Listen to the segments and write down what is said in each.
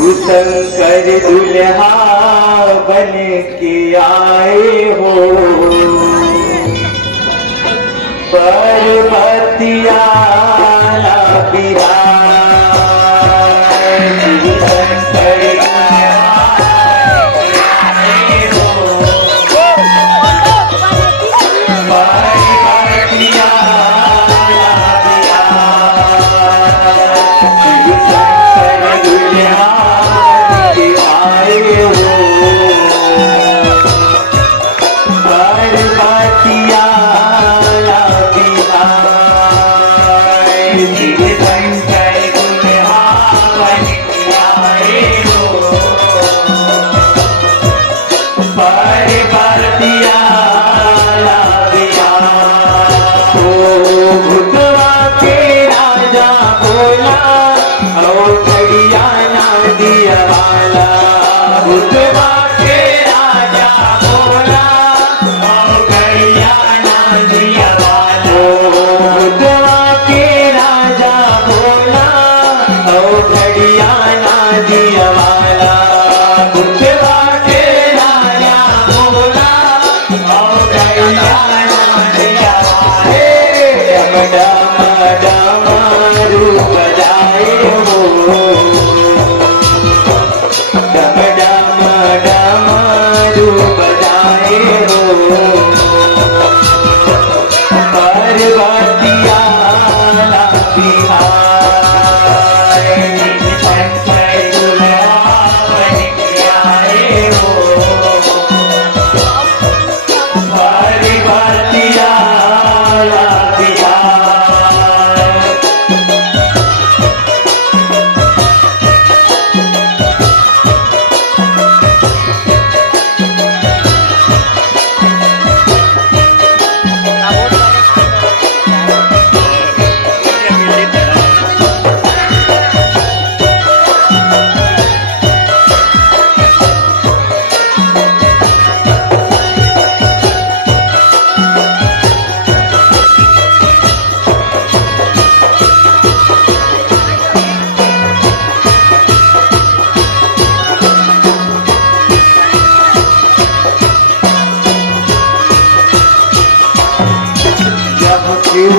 शिव शंकर दुल्हा बन के आए हो, पर्वतिया बिहार। शिव शंकर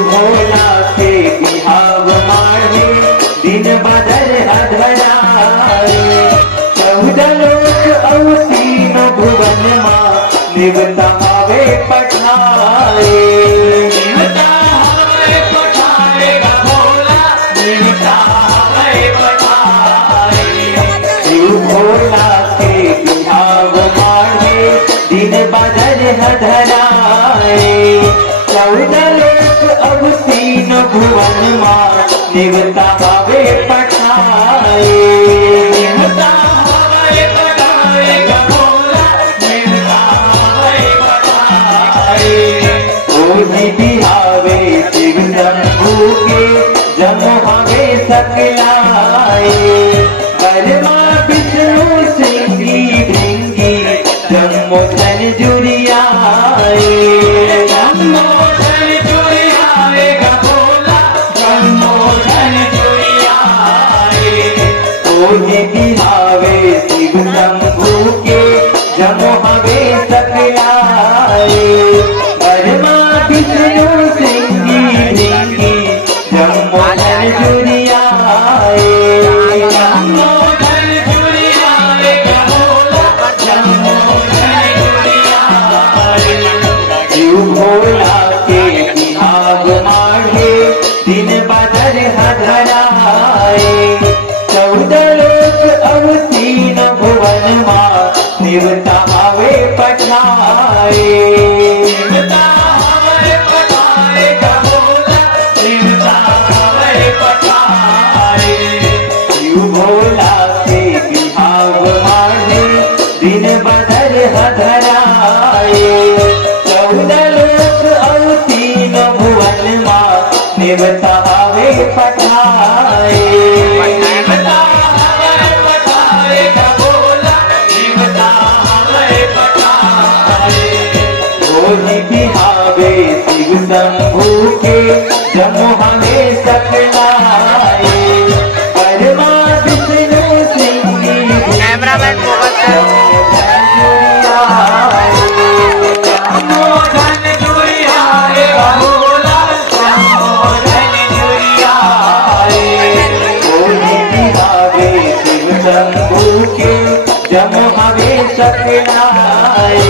भोला के बिहाव मारे दिन बदल अधराए, 14 लोक और 3 भुवन माँ निवता हवे पठाए। निवता हवे पठाए गा भोला, निवता हवे पठाए। शिव भोला के बिहाव मारे दिन बदल अधराए, 14 लोक अब 3 भुवन माँ निवता हवे पठाए। निवता हवे पठाए गा भोला, निवता हवे पठाए। ओहि बिहावे शिव शंभू के जम हवे सकलाए, बलमा विष्णु सिंगी भिंगी जम्मो धन जुरियाए। ओहि बिहावे शिव शंभू के जम हवे सकलाए, बलमा विष्णु सिंगी भिंगी जम्मो धन जुरियाए। जम्मो धन जुरियाए गा भोला, जम्मो धन जुरियाए। शिव भोला के बिहाव माढ़े दिन बदल हधराए, 14 लोक अब 3 भुवन माँ निवता हवे पठाए। निवता हवे पठाए गा भोला, निवता हवे पठाए। शिव भोला के बिहाव माढ़े दिन बदल हधराए, 14 लोक अब 3 भुवन माँ निवता हवे पठाए। बिहावे शिव शंभू के जम हवे सकलाए, बलमा विष्णु सिंगी जम हवे सकलाए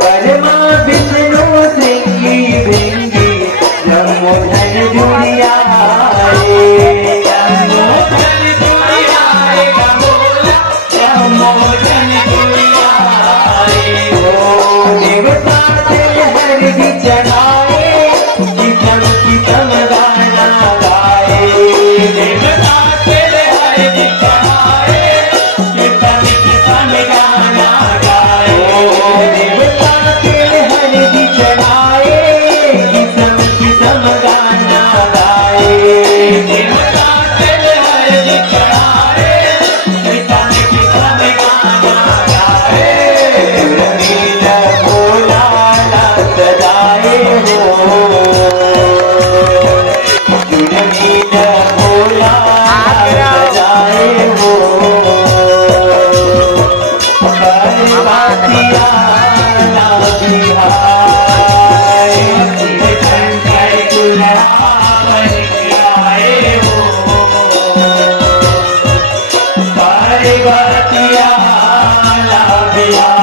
ब्रह्मा विष्णु सिंगी भिंगी जमो धन जुड़ियाए जमो धन जुड़ियाए जमो धन जुड़ियाए ओ देवता दिल हर भी चढ़ाए किसम गाना गाए देवता दिल हर भी चढ़ाए किसम गाना गाए ओ देवता दिल हर भी चढ़ाए किसम गाना गाए देवता दिल हर भी चढ़ाए किसम गाना गाए रंगीन भोला सजाए हो रंगीन भोला सजाए हो करवातिया ना बिहार शंकर गुलाबन आए हो करवातिया ना बिहार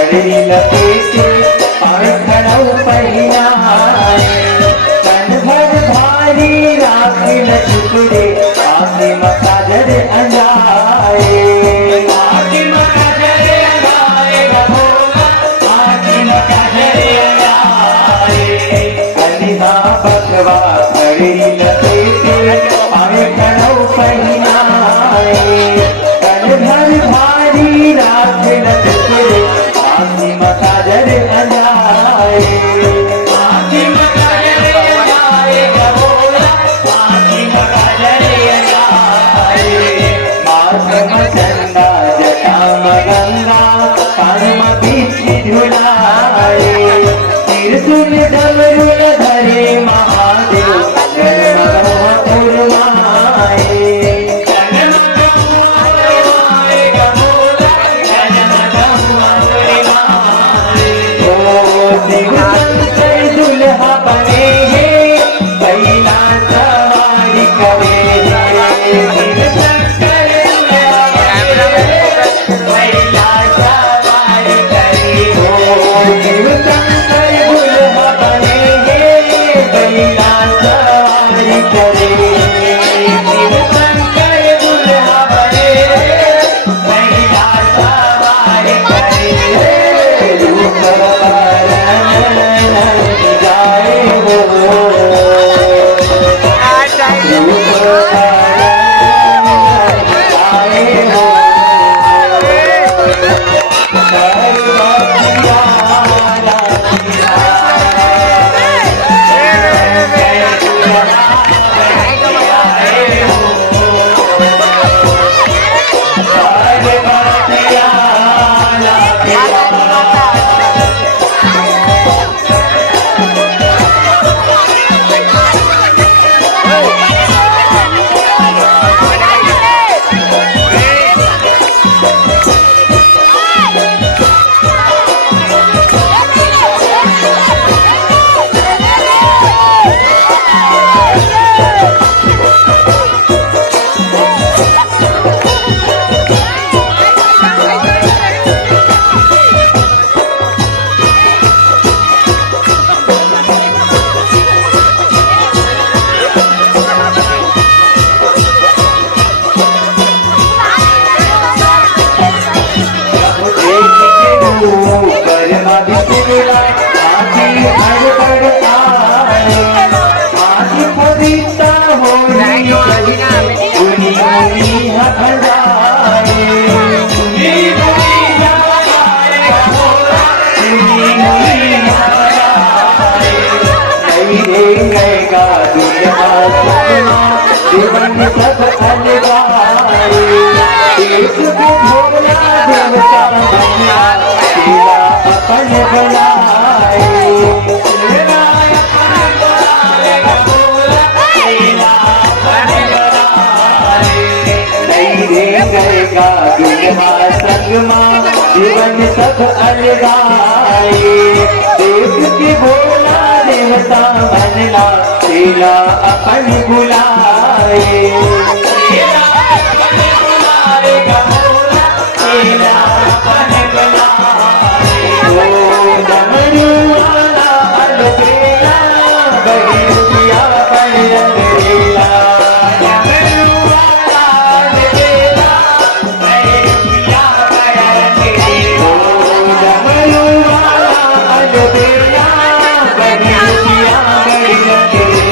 लपेटे खड़ऊ पहिनाए तन भर भारी राखिल टुकड़े आगे मकाजर अंजाए आगे मकाजर अंजाए भोला आगे मकाजर अंजाए कन्हा बकवा खड़ी लपेटे खड़ऊ पहिनाए तन भर भारी राखिल टुकड़े मकाजर अंजाए आखी मकाजर अंजाए भोला आखी मकाजर अंजाए मातम चंदा जटाम गंगा कानम बीच झुलाए त्रिशूल डमरुल धरे महादेव जन्म उर्माए शिव शंकर दुल्हा बने हैं कैला सवारी करे शिव शंकर दुल्हा कैला सवारी करे शिव शंकर दुल्हा बने हैं कैला सवारी करे शिव शंकर दुल्हा बने कैला सवारी करे जीवन सब अलगाए एक को भोला देवता बना तेरा अपन बनाए तेरा अपन बनाएगा भोला तेरा अपन बनाए नहीं रहेगा दुनिया संग माँ जीवन सब अलगाए देश के भोला देवता बनना तेरा अपन बुलाए तेरा अपन बुलाएगा भोला तेरा अपन बुलाए ओ डमरू वाला अलबेला बगिया बगिया डमरू वाला अलबेला बगिया बगिया ओ डमरू वाला अलबेला बगिया बगिया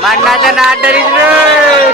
Mandakan ada di sini.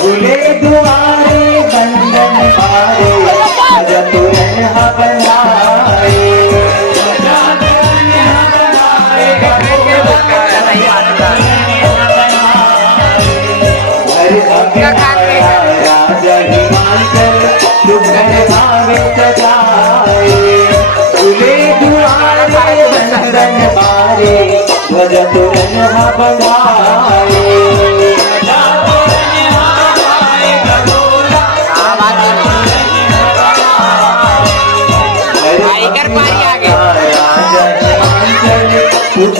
भूले दुआरे बंधन पारे तुरन बनाए राजा हिमाचल सुघर भावे सजाए भूले दुआरे बंधन पारे ध्वज तुरन बनाए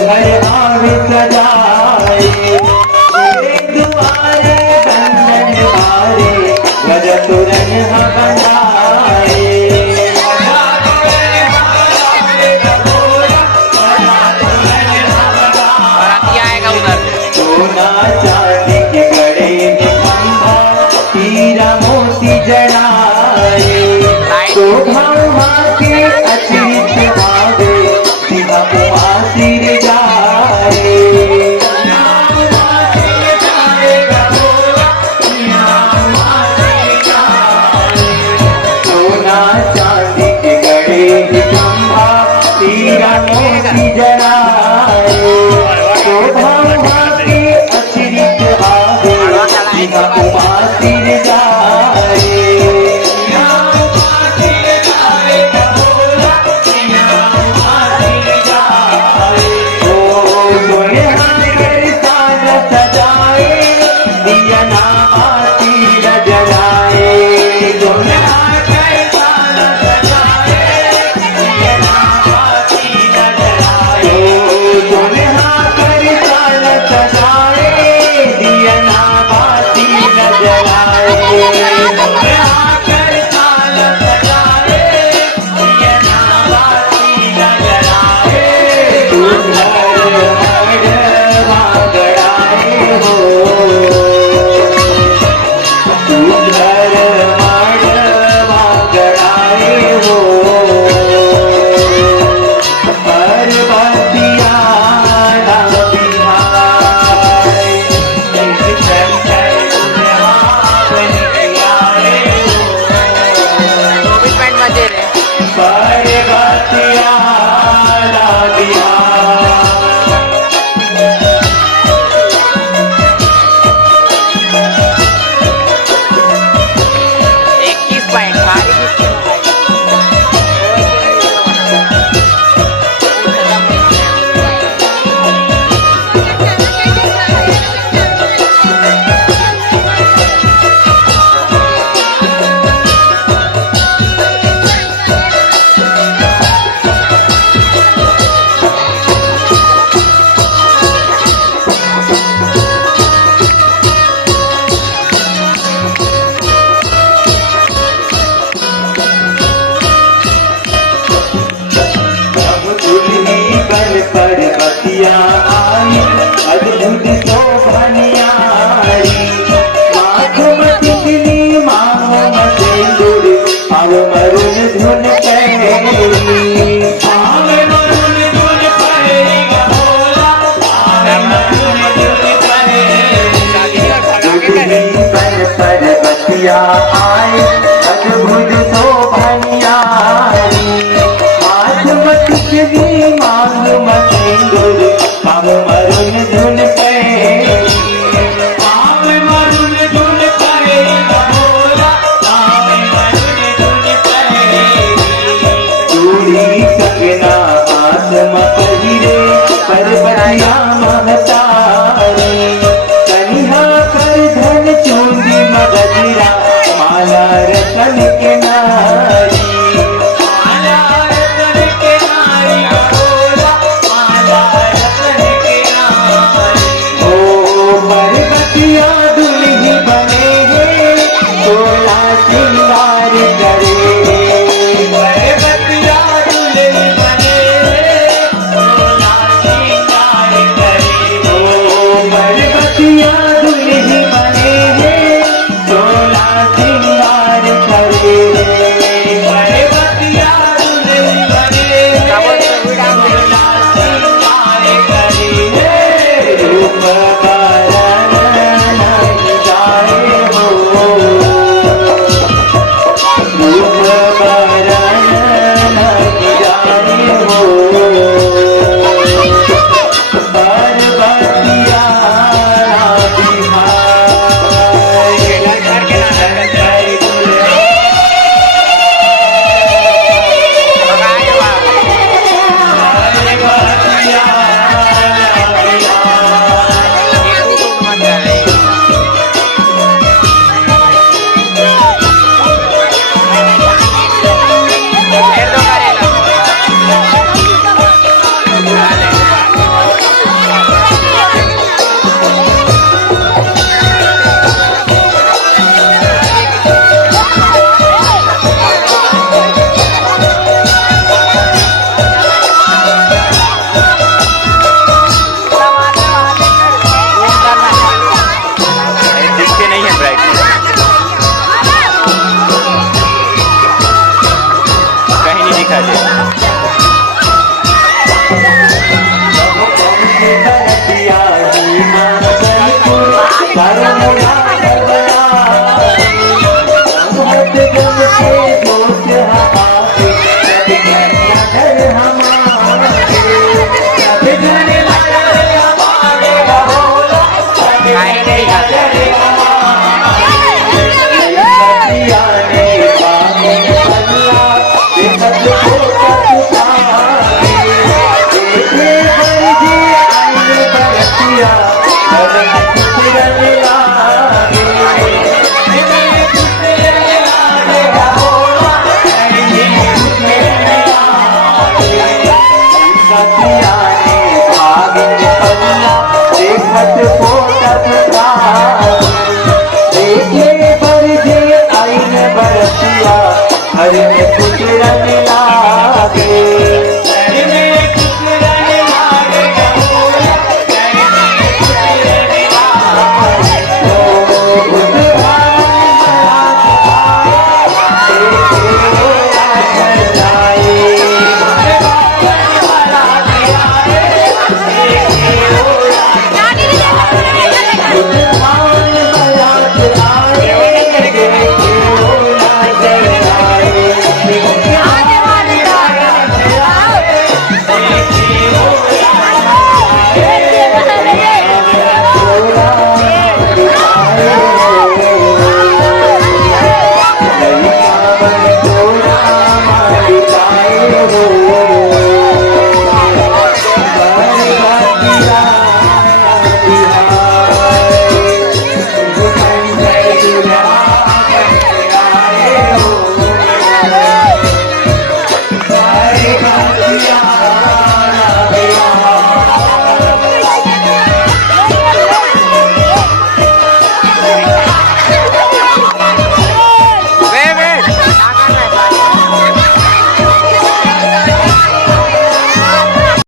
घर आवे सजाए दुआरे बंधन हारे गज तुरन बनाए आएगा उधर। मैया आए अद्भुत शोभनियारी हाथ मटकरी मांग मसिंदूर पाव मरुन धुन पे पाव मरुन धुन पे भोला पाव मरुन धुन पे चूड़ी कंगना हाथ मकहिरे पर्वतिया महतारी कन्हा कर धन चूंदी मगजरा माला रतन के नारी माला रतन के नारी भोला माला रतन के नारी ओ पर्वतिया दुल्ही बने हैं तोला श्रृंगार करे पर्वतिया दुल्ही बने हैं तोला श्रृंगार करे ओ पर्वतिया दुल्ही बने हैं तोला श्रृंगार करे पर्वतिया दुल्ही बने हैं तोला श्रृंगार करे रूप बरन जाए हो रूप बरन जाए हो पर्वतिया दिखते नहीं है ब्राइटनेस कहीं नहीं दिखा दे हमारे